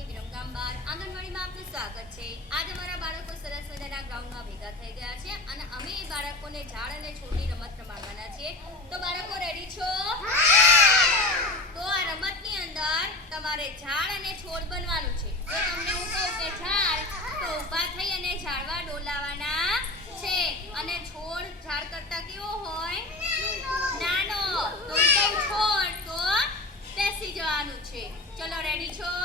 તાલુકાની વિરમગામ બાર આંગણવાડીમાં આપનું સ્વાગત છે। આજે અમારા બાળકો સરસ મજાના ગ્રાઉન્ડમાં ભેગા થઈ ગયા છે અને અમે એ બાળકોને ઝાડ અને છોડની રમત રમાડવાના છીએ। તો બાળકો રેડી છો? તો આ રમતની અંદર તમારે ઝાડ અને છોડ બનવાનું છે। તો તમને હું કહું કે ઝાડ તો ઊભા થઈ અને ઝાડવા ડોલાવાના છે અને છોડ ઝાડ કરતા કેવો હોય? નાનો। તો કહું છોડ તો બેસી જવાનું છે। ચલો રેડી છો?